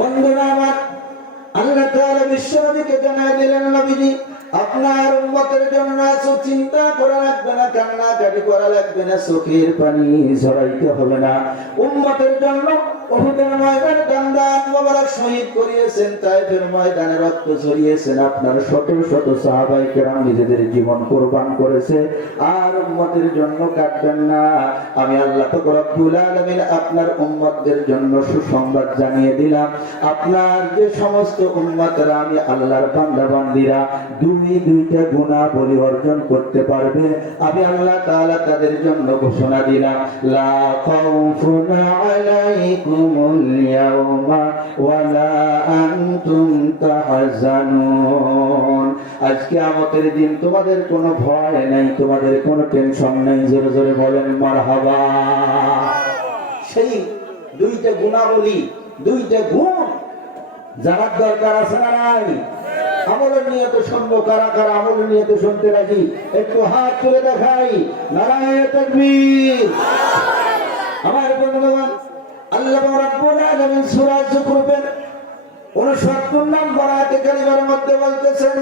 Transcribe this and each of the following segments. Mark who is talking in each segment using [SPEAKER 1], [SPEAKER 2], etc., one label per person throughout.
[SPEAKER 1] বন্ধুরা আমার, আল্লাহ তাআলা বিশ্বনবীকে জানায় দিলেন নবীজি, আপনার উম্মতের জন্য চিন্তা করা লাগবে না কান্না করা লাগবে না, চোখের পানি ঝরাইতে হবে না। উম্মতের জন্য ময়দানে মোবারক শহীদ করিয়েছেন, তাইফের ময়দানে রক্ত ঝরিয়েছেন। আপনার শত শত সাহাবাই কেরাম নিজেদের জীবন কোরবান করেছে আর উম্মতের জন্য কাটবেন না। আমি আল্লাহ তো রব্বুল আপনার উম্মতদের জন্য সুসংবাদ জানিয়ে দিলাম। আপনার যে সমস্ত উম্মতরা, আমি আল্লাহর বান্দা বান্দিরা, দুই দুইটা গুনাহ বলি অর্জন করতে পারবে। আমি আল্লাহ তাআলা তাদের জন্য ঘোষণা দিলাম, লা খাউফুন আলাইকুমুল ইয়াওমা ওয়ালা আনতুম তাহজানুন আজকে আমাদের দিন তোমাদের কোনো ভয় নাই, তোমাদের কোনো টেনশন নাই। জোরে জোরে বলেন, মারহাবা। সেই দুইটা গুণাবলী, দুইটা গুণ দরকার আছে না নাই? আমলের নিয়ত শুনব, কারা কারা আমলের নিয়ত শুনতে রাজি? একটু হাত তুলে দেখাই নারায়ণ আমার বন্ধুগণ আল্লাহ রাব্বুল আলামিন সূরা যুকরুফের 69 নম্বর আয়াতে কারিমার মধ্যে বলতেছেন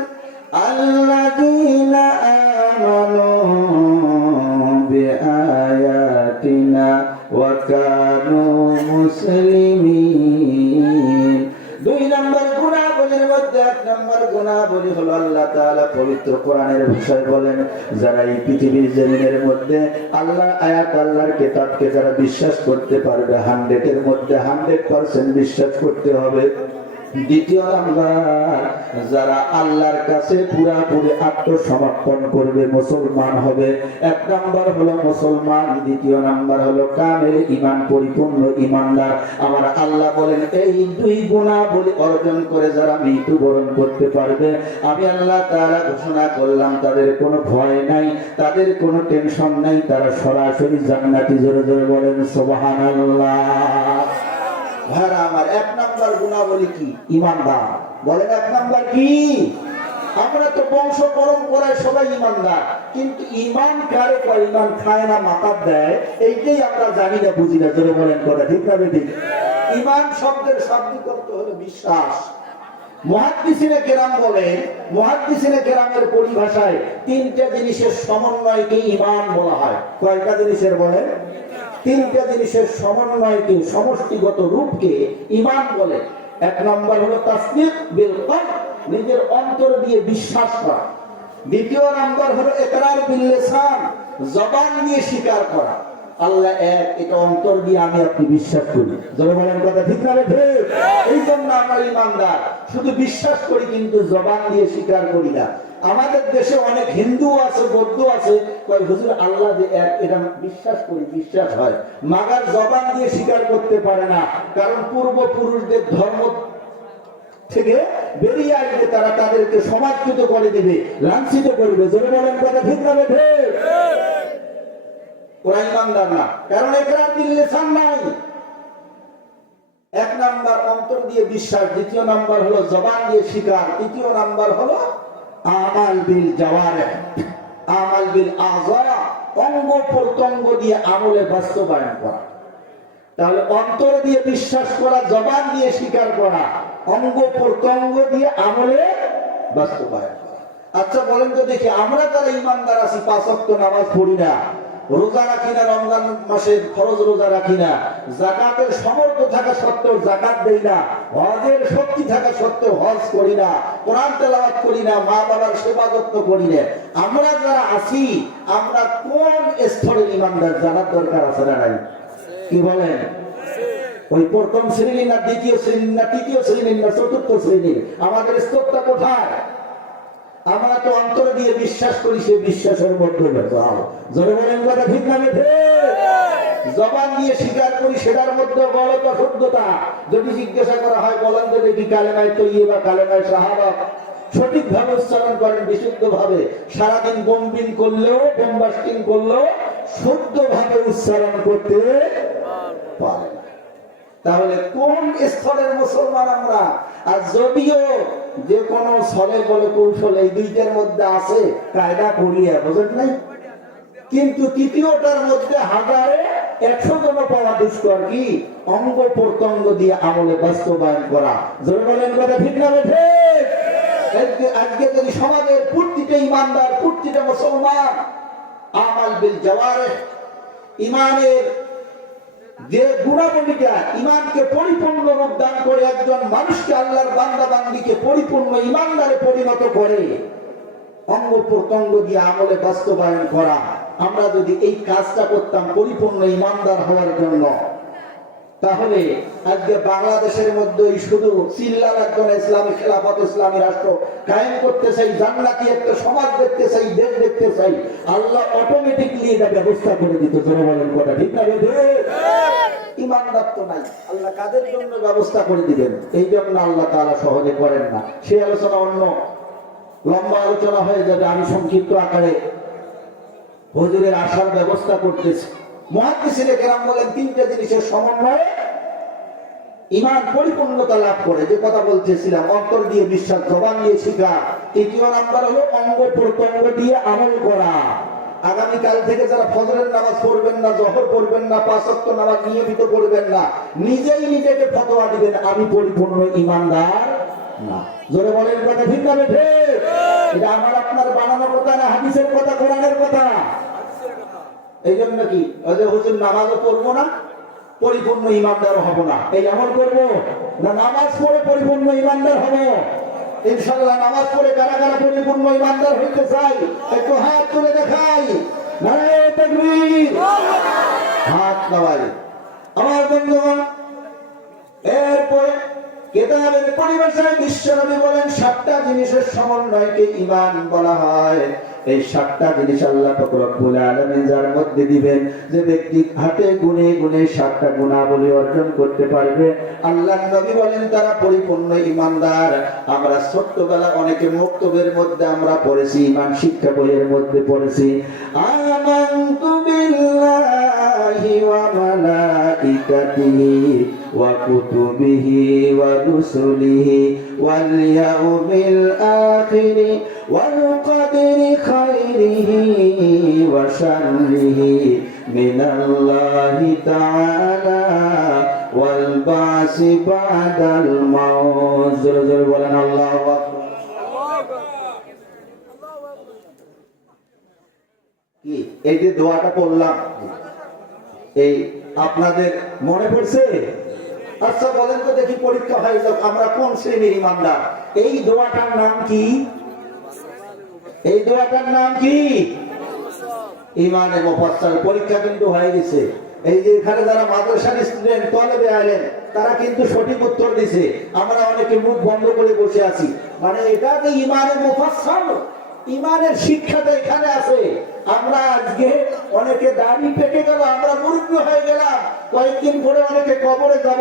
[SPEAKER 1] গুণাবলী হলো আল্লাহ তাআলা পবিত্র কোরআনের বিষয় বলেন, যারা এই পৃথিবীর জমিনের মধ্যে আল্লাহ আয়াত, আল্লাহর কেতাবকে যারা বিশ্বাস করতে পারবে হান্ড্রেডের মধ্যে হান্ড্রেড পার্সেন্ট বিশ্বাস করতে হবে। দ্বিতীয় নাম্বার, যারা আল্লাহর কাছে পুরাপুরি আত্মসমর্পণ করবে, মুসলমান হবে। এক নাম্বার হলো মুসলমান, দ্বিতীয় নাম্বার হলো কামেল ইমান পরিপূর্ণ ইমানদার আমার আল্লাহ বলেন, এই দুই অর্জন করে যারা মৃত্যুবরণ করতে পারবে, আমি আল্লাহ তারা ঘোষণা করলাম, তাদের কোনো ভয় নাই, তাদের কোনো টেনশন নাই, তারা সরাসরি জান্নাতি জোরে জোরে বলেন, সুবহানাল্লাহ। ভাইরা আমার এক নাম্বার গুণাবলী কি? ইমানদার। বলেন এক কি? আমরা তো বংশ পরম্পরায় সবাই ইমানদার, কিন্তু ইমান কারে কয় ইমান খায় না মাতার দেয়। এইটাই আমরা জানি না, বুঝি না। বলেন কথা, ঠিক না ঠিক ইমান শব্দের শাব্দিক অর্থ হলো বিশ্বাস। মহাদ্দিসিনে কেরাম বলেন, মহাদ্দিসিনে কেরামের পরিভাষায় তিনটা জিনিসের সমন্বয়কে ইমান বলা হয়। কয়টা জিনিসের বলেন? তিনটা জিনিসের সমন্বয়কে সমষ্টিগত রূপকে ইমান বলে। এক নম্বর হলো তাসদিক বিল নিজের অন্তর দিয়ে বিশ্বাস করা। দ্বিতীয় নাম্বার হলো ইকরার বিল লিসান জবান দিয়ে স্বীকার করা। আল্লাহ এক এটা অন্তর দিয়ে আমি আপনি বিশ্বাস করি। বলেন কথা ঠিক না ঠিক এই জন্য আমরা ইমানদার। শুধু বিশ্বাস করি কিন্তু জবান দিয়ে স্বীকার করি না। আমাদের দেশে অনেক হিন্দু আছে, বৌদ্ধ আছে, কয়, হুজুর, আল্লাহ যে এক এটা বিশ্বাস করি, বিশ্বাস হয়। মাগার জবান দিয়ে স্বীকার করতে পারে না, কারণ পূর্বপুরুষদের ধর্ম থেকে বেরিয়ে আসবে, তারা তাদেরকে সমাজচ্যুত করে দিবে, লাঞ্ছিত করবে। জোরে বলেন, কথা ঠিক না ঠিক ওরা না, কারণ এখানে দিল্লি সান নাই। এক নাম্বার অন্তর দিয়ে বিশ্বাস, দ্বিতীয় নাম্বার হলো জবান দিয়ে স্বীকার, তৃতীয় নাম্বার হলো আমাল বিল জওয়ারে, আমাল বিল আযা অঙ্গ প্রত্যঙ্গ দিয়ে আমলে বাস্তবায়ন করা। তাহলে অন্তর দিয়ে বিশ্বাস করা, জবান দিয়ে স্বীকার করা, অঙ্গ প্রত্যঙ্গ দিয়ে আমলে বাস্তবায়ন করা। আচ্ছা বলেন তো দেখি, আমরা যারা ইমানদার আছি, পাঁচ নামাজ পড়ি না রোজা রাখি না, রমজান মাসে ফরজ রোজা রাখি না। জাকাতের সমর্থ থাকা সত্ত্বেও জাকাত দেই না। হজের শক্তি থাকা সত্ত্বেও হজ করি না। কোরআন তেলাওয়াত করি না, মা বাবার সেবা যত্ন করি না। আমরা যারা আছি, আমরা কোন স্তরের ইমানদার জানার দরকার আছে না নাই? কি বলেন? ওই প্রথম শ্রেণি না দ্বিতীয় শ্রেণি না তৃতীয় শ্রেণির না চতুর্থ শ্রেণির? আমাদের স্তরটা কোথায়? আমরা তো অন্তর দিয়ে বিশ্বাস করি, সে বিশ্বাসের মধ্যে বলেন কথা ঠিক জবান দিয়ে স্বীকার করি, সেটার মধ্যে শুদ্ধতা যদি জিজ্ঞাসা করা হয়, বলেন তো দেখি কালেমায় বা কালেমায় সাহাবা উচ্চারণ করেন সারাদিন বোমবিন করলেও বোমবাস্টিং করলেও শুদ্ধ ভাবে উচ্চারণ করতে পারে তাহলে কোন স্তরের মুসলমান আমরা? আর যদিও যে কোন ছলে বলে কৌশল এই দুইটার মধ্যে আছে, কায়দা করিয়া বোঝেন নাই? কিন্তু তৃতীয়টার মধ্যে হাজারে একশো জন পাওয়া দুষ্কর কি? অঙ্গ প্রত্যঙ্গ দিয়ে আমলে বাস্তবায়ন করা। জোরে বলেন কথা ঠিক না আজকে যদি সমাজের প্রতিটা ইমানদার, প্রতিটা মুসলমান, আমাল বিল জওয়ারে, ইমানের যে গুণাবলীটা ইমানকে পরিপূর্ণ রূপ দান করে একজন মানুষকে আল্লাহর বান্দা বান্দিকে পরিপূর্ণ ইমানদারে পরিণত করে, অঙ্গ প্রত্যঙ্গ দিয়ে আমলে বাস্তবায়ন করা। আমরা যদি এই কাজটা করতাম পরিপূর্ণ ইমানদার হওয়ার জন্য। তাহলে আজকে বাংলাদেশের মধ্যে শুধু চিল্লার একজন ইসলামী খেলাফত ইসলামী রাষ্ট্র কায়েম করতে চাই, জান্নাতি একটা সমাজ দেখতে চাই, দেশ দেখতে চাই, আল্লাহ অটোমেটিকলি এটা ব্যবস্থা করে দিত বলেন কথা ঠিক না আমি সংক্ষিপ্ত আকারে। হুজুরের আসার ব্যবস্থা করতেছি। আগামীকাল থেকে যারা ফজরের নামাজ পড়বেন না, জহর পড়বেন না পাঁচক্ত নামাজ নিয়মিত পড়বেন না, নিজেই নিজেকে ফতোয়া দিবেন, আমি পরিপূর্ণ ইমানদার না। জোরে বলেন কথা ঠিক না এটা আমার, আপনার বানানো কথা না, হাদিসের কথা, কোরআনের কথা। এই জন্য কি হুজুর নামাজও পড়ব না, পরিপূর্ণ ইমানদার হব না। এই আমল করব না নামাজ পড়ে পরিপূর্ণ ইমানদার হব? ইনশাল্লাহ নামাজ পড়ে কারা কারা পরিপূর্ণ ইমানদার হইতে চাই। একটু হাত তুলে দেখাই। হাত নামাই। আমার বন্ধুগণ, এরপরে কেতাবের পরিভাষায় বিশ্বনবী বলেন, সাতটা জিনিসের সমন্বয়কে ইমান বলা হয়। এই সাতটা জিনিস আল্লাহ রব্বুল আলামিন যার মধ্যে দিবেন, যে ব্যক্তি হাতে গুনে গুনে সাতটা গুণাবলী অর্জন করতে পারবে আল্লাহ নবী বলেন, তারা পরিপূর্ণ ইমানদার আমরা ছোট্টবেলা অনেকে মুক্তবের মধ্যে আমরা পড়েছি ইমান শিক্ষা বইয়ের মধ্যে পড়েছি। আমানতু বিল্লাহি ওয়া মালাইকাতিহি আখিরি ওয়াল কদরি খাইরিহি ওয়া শাররিহি মিনাল্লাহি তাআলা ওয়াল বাসি বাদাল মাউত জোরে জোরে বলেন আল্লাহু কি? এই যে দোয়াটা পড়লাম এই আপনাদের মনে পড়ছে? আচ্ছা বলেন তো দেখি পরীক্ষা হয়ে যাক, আমরা কোন শ্রেণির ইমানদার? এই দোয়াটার নাম কি? এই দোয়াটার নাম কি? পরীক্ষা কিন্তু হয়ে গেছে। এই যে এখানে যারা মাদ্রাসার স্টুডেন্ট তলেবে আইলেন তারা কিন্তু সঠিক উত্তর দিছে। আমরা অনেকে মুখ বন্ধ করে বসে আছি। মানে এটা যে ইমানে মোফাসসাল ইমানের শিক্ষাটা এখানে আছে। আমরা আজকে অনেকে দাড়ি পেকে গেল, আমরা মুরব্বী হয়ে গেলাম। কয়েকদিন পরে অনেকে কবরে যাব।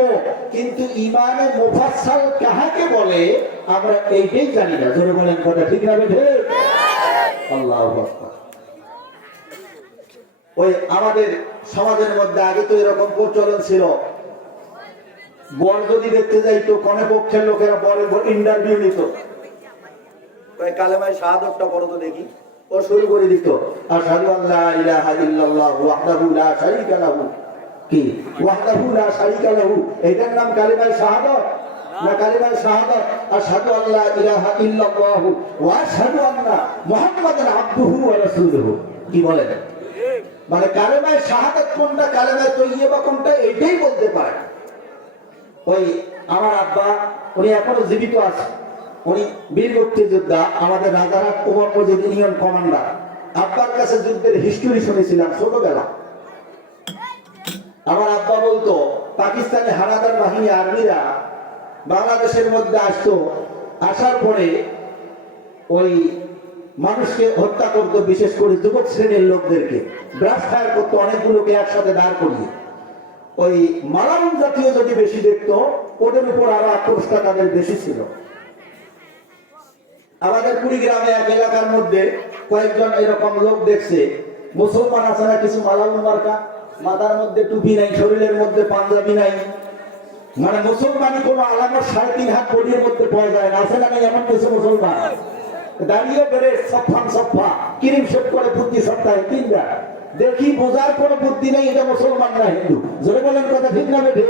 [SPEAKER 1] কিন্তু ইমানে মোফাসসাল কাহাকে বলে, আমরা এইটাই জানি না। ধরে বলেন কথা ঠিক বেঠে? আল্লাহ ওই আমাদের সমাজের মধ্যে আগে তো এরকম প্রচলন ছিল। বর যদি দেখতে যাইতো, কনে পক্ষের লোকেরা বরের ইন্টারভিউ নিত। কালেমায় শাহাদতটা দেখি। ও শুরু করে দিত, আশহাদু আল্লা ইলাহা ইল্লাল্লাহ ওয়াহদাহু লা শারীকা লাহু। কি? ওয়াহদাহু লা শারীকা লাহু। এটার নাম শাহাদত? না কালেমায় শাহাদত? আশহাদু আল্লা ইলাহা ইল্লাল্লাহ ওয়া আন্না মুহাম্মাদান আবদুহু ওয়া রাসূলুহু। কি বলেন মানে কালেমায় শাহাদাত কোনটা কালেমায় তৈয়বা কোনটা এটাই বলতে পারে। ওই আমার আব্বা, উনি এখনও জীবিত আছে। উনি বীর মুক্তিযোদ্ধা, আমাদের রাজারহাট কুমার মজিদ ইউনিয়ন কমান্ডার। আব্বার কাছে যুদ্ধের হিস্টোরি শুনেছিলাম ছোটবেলা। আমার আব্বা বলতো, পাকিস্তানি হানাদার বাহিনী, আর্মিরা বাংলাদেশের মধ্যে আসতো। আসার পরে ওই মানুষকে হত্যা করতো, বিশেষ করে যুবক শ্রেণির লোকদেরকে। ব্রাশ ফায়ার করতো, অনেকগুলোকে একসাথে দাঁড় করিয়ে। ওই মালাম জাতীয় যদি বেশি দেখতো, ওদের উপর আরও আক্রোশটা তাদের বেশি ছিল। আমাদের কুড়িগ্রামে এক এলাকার মধ্যে কয়েকজন এরকম লোক দেখছে। মুসলমান আছে না, কিছু মালাম মার্কা? মাথার মধ্যে টুপি নাই, শরীরের মধ্যে পাঞ্জাবি নাই। মানে মুসলমানি কোনো আলামত সাড়ে তিন হাত বডির মধ্যে পাওয়া যায় না। আছে না নাই এমন কিছু মুসলমান? দাঁড়িয়ে বেড়ে সফান সফা, কিরিম শেপ করে প্রতি সপ্তাহে তিনবার। দেখি বোঝার কোনো বুদ্ধি নেই, এটা মুসলমান না হিন্দু। জোরে বলেন কথা ঠিক না ঠিক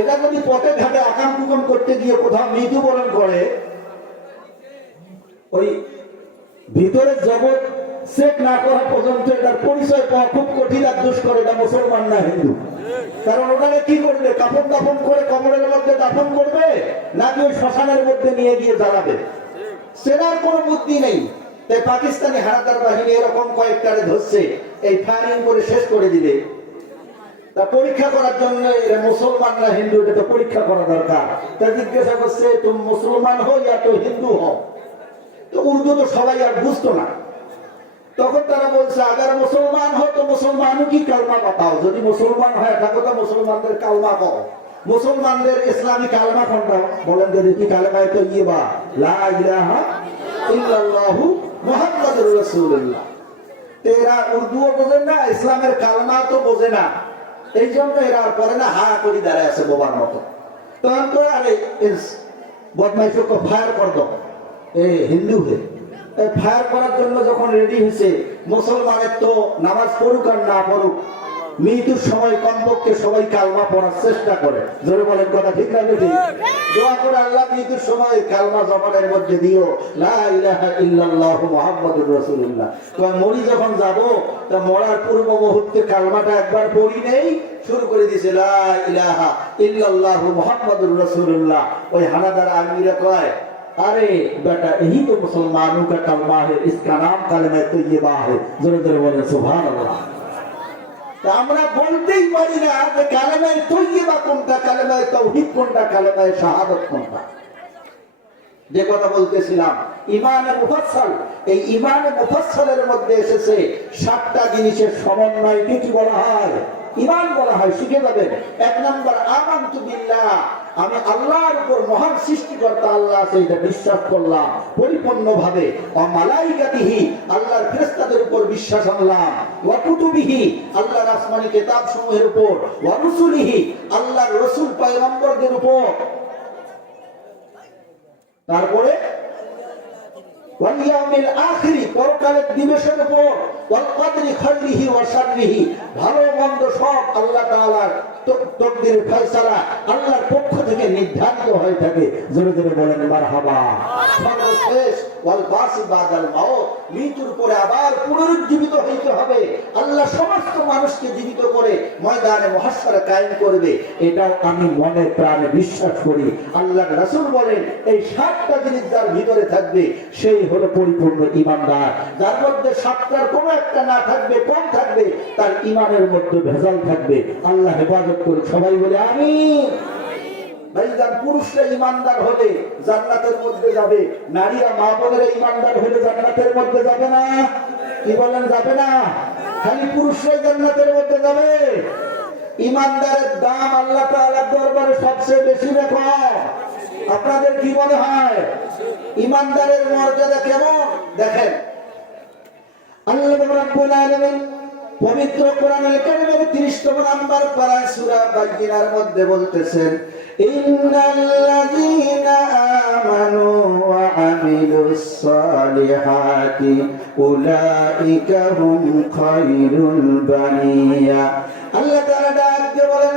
[SPEAKER 1] এটা যদি পথে ঘাটে আকাম কুকাম করতে গিয়ে কোথাও মৃত্যু বরণ করে ওই ভিতরের জগৎ চেক না করা পর্যন্ত এটার পরিচয় পাওয়া খুব কঠিন আর দুষ্কর, এটা মুসলমান না হিন্দু। কারণ ওখানে কি করবে কাপন দাপন করে কবরের মধ্যে দাফন করবে নাকি ওই শ্মশানের মধ্যে নিয়ে গিয়ে জ্বালাবে? সেনার কোনো বুদ্ধি নেই। তাই পাকিস্তানি হানাদার বাহিনী এরকম কয়েকটারে ধরছে, এই ফায়ারিং করে শেষ করে দিবে। তা পরীক্ষা করার জন্য এরা মুসলমান না হিন্দু, এটা তো পরীক্ষা করা দরকার। তা জিজ্ঞাসা করছে, তুমি মুসলমান হো ইয়া তো হিন্দু হও? তো উর্দু তো সবাই আর বুঝতো না। তখন তারা বলছে, আগার মুসলমান হো তো মুসলমান কি কালমা বাতাও? যদি মুসলমান হয় থাকো তো মুসলমানদের কালমা কও। মুসলমানদের ইসলামী কালমা কোনটা? বলেন যদি কি কালমায় তো ইয়ে বা? লা ইলাহা ইল্লাল্লাহু মুহাম্মাদুর রাসূলুল্লাহ। এরা উর্দুও বোঝে না, ইসলামের কালমা তো বোঝে না। এই জন্য এরা আর পরে না, হা করি দাঁড়ায় আছে বোবার মতো। তখন তো আরে বদমাইশকে ফায়ার কর দাও। হিন্দু ফায়ার করার জন্য যখন রেডি হয়েছে, মুসলমানের তো নামাজ পড়ুক আর না পড়ুক, মৃত্যুর সময় কমপক্ষে সবাই কালমা পড়ার চেষ্টা করে। জোরে বলেন কথা ঠিক না দোয়া করে আল্লাহ মৃত্যুর সময় কালমা মধ্যে দিও। মরি যখন যাব, তা মরার পূর্ব মুহূর্তে কালমাটা একবার পড়ি নেই, শুরু করে দিয়েছে লা ইলাহা ইল্লাল্লাহু মুহাম্মাদুর রাসূলুল্লাহ। ওই হানাদার আমিরা কয় अरे बेटा यही तो मुसलमानों का कलमा है इसका नाम कलमा तैयबा है जोरे जोरे बोले सुभान अल्लाह তা আমরা বলতেই পারি না যে কালেমায় তৈয়বা কোনটা কালেমায় তৌহিদ কোনটা কালেমায় শাহাদত কোনটা যে কথা বলতেছিলাম ইমানে মুফাসসাল এই ইমানে মুফাসসালের মধ্যে এসেছে সাতটা জিনিসের সমন্বয়কে কি বলা হয় ইমান বলা হয় শিখে যাবেন এক নম্বর আমান্তু বিল্লাহ আমি আল্লাহর উপর মহান সৃষ্টিকর্তা আল্লাহ এটা বিশ্বাস করলাম পরিপূর্ণ ভাবে অমালাইকাতিহি, আল্লাহর ফেরেশতাদের উপর বিশ্বাস আনলাম। ওয়া কুতুবিহি, আল্লাহর আসমানি কিতাবসমূহের উপর। ওয়া আল্লাহর রাসূল, পয়গম্বরদের উপর। তারপরে ওয়ালিয়াউমিল আখরি, পরকালের দিবসের উপর ওয়াল কদরি খাইরিহি ওয়া শাররিহি। ভালো মন্দ সব আল্লাহ তাআলার তকদিরের ফয়সালা আল্লাহর পক্ষ থেকে নির্ধারিত হয়ে থাকে। জোরে জোরে বলেন, মারহাবা। জিনিস ভিতরে থাকবে, সেই হলো পরিপূর্ণ ইমানদার যার মধ্যে সাতটার কোনো একটা না থাকবে, কম থাকবে, তার ইমানের মধ্যে ভেজাল থাকবে। আল্লাহ হেফাজত করে সবাই বলে আমি ভাইজান, পুরুষরা ইমানদার হলে জান্নাতের মধ্যে যাবে। নারীরা মা বোনেরা ইমানদার হলে জান্নাতের মধ্যে যাবে না। কি বলেন, যাবে না? খালি পুরুষরাই জান্নাতের মধ্যে যাবে। ইমানদারের দাম আল্লাহ তাআলার দরবারে সবচেয়ে বেশি দেখো আপনাদের কি মনে হয়? ইমানদারের মর্যাদা কেমন? দেখেন। আল্লাহ রাব্বুল আলামিন পবিত্র কোরআনুল কারীমের 30 তম নাম্বার পারা সূরা বায়িনার মধ্যে বলতেছেন আল্লাহ তাআলা ডাক দিয়ে বলেন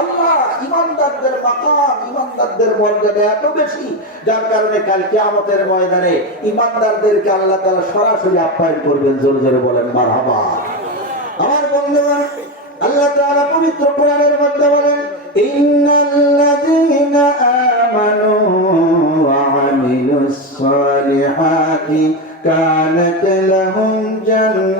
[SPEAKER 1] আল্লাহ ইমানদারদের মাকাম, ইমানদারদের মর্যাদা এত বেশি, যার কারণে ময়দানে ইমানদারদেরকে আল্লাহ সরাসরি আপ্যায়ন করবেন, জোরে জোরে বলেন, মারহাবা। আমার বন্ধুগণ, আল্লাহ তাআলা পবিত্র কোরআনের মধ্যে বলেন, ইন্নাল্লাযীনা আমানু ওয়া আমিলুস সালিহাতি কানাত লাহুম জান্নাত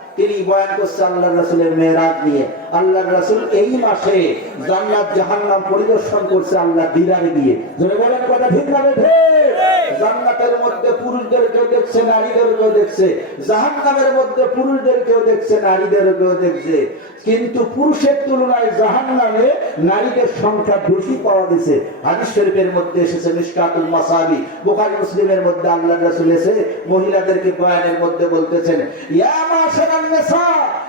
[SPEAKER 1] তিনি বয়ান করছে আল্লাহ রসুলের মেয়েরাজ নিয়ে। আল্লাহ রাসুল এই মাসে জান্নাত জাহান্নাম পরিদর্শন করছে আল্লাহ দিদারে দিয়ে বলেন কথা ঠিক? জান্নাতের মধ্যে পুরুষদের কেউ দেখছে নারীদের কেউ দেখছে। জাহান্নামের মধ্যে পুরুষদের কেউ দেখছে নারীদের কেউ দেখছে। কিন্তু পুরুষের তুলনায় জাহান্নামে নারীদের সংখ্যা বেশি পাওয়া গেছে। হাদিস শরীফের মধ্যে এসেছে মিসকাতুল মাসাবি। বুখারী, মুসলিমের মধ্যে আল্লাহ রাসূল এসে মহিলাদেরকে বয়ানের মধ্যে বলতেছেন, ইয়া মাশারান নিসা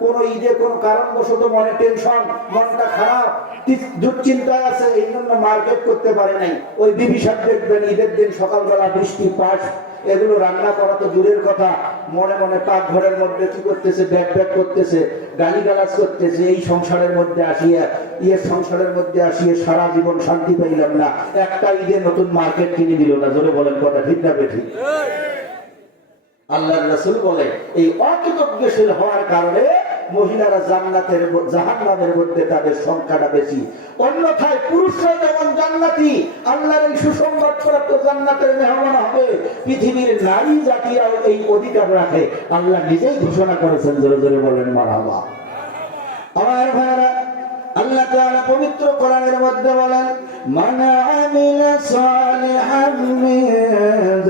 [SPEAKER 1] কোন ঈদে কোন কারণবশত মনে টেনশন মনটা খারাপ দুশ্চিন্তায় আছে এই জন্য মার্কেট করতে পারে নাই। ওই বিবি সাহেব দেখবেন ঈদের দিন সকালবেলা বৃষ্টি পাশ এগুলো রান্না করা তো দূরের কথা। মনে মনে পাক ঘরের মধ্যে কি করতেছে ব্যাগ ব্যাগ করতেছে গালি গালাজ করতেছে এই সংসারের মধ্যে আসিয়া ইয়ে সংসারের মধ্যে আসিয়ে সারা জীবন শান্তি পাইলাম না। একটা ঈদে নতুন মার্কেট কিনে দিল না জোরে বলেন কথা ঠিক না ঠিক আল্লাহ রাসূল বলে এই অকৃতজ্ঞশীল হওয়ার কারণে মহিলারা জান্নাতের জাহান্নামের মধ্যে তাদের সংখ্যাটা বেশি। অন্যথায় পুরুষরা যেমন জান্নাতি, আল্লাহর এই সুসংবাদ প্রাপ্ত জান্নাতের মেহমান হবে। পৃথিবীর নারী জাতিরাও এই অধিকার রাখে। আল্লাহ নিজেই ঘোষণা করেছেন, জোরে জোরে বলেন, মারহাবা। আমার ভাইরা, আল্লাহ তাআলা পবিত্র কোরআনের মধ্যে বলেন, মান আমিলা সালিহান মিন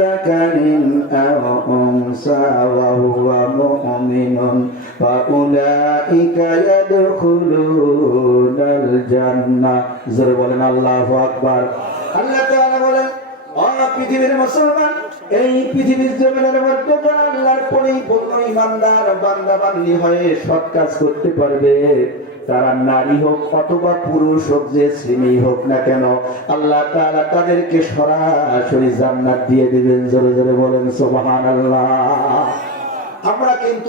[SPEAKER 1] যাকারিন আও উনসা ওয়া হুয়া মুমিনুন। আল্লাহু আল্লাহ তারা নারী হোক অথবা পুরুষ হোক, যে শ্রেণি হোক না কেন, আল্লাহ তাদেরকে সরাসরি জান্নাত দিয়ে দিবেন। জোরে জোরে বলেন, সুবহানাল্লাহ। আমরা কিন্তু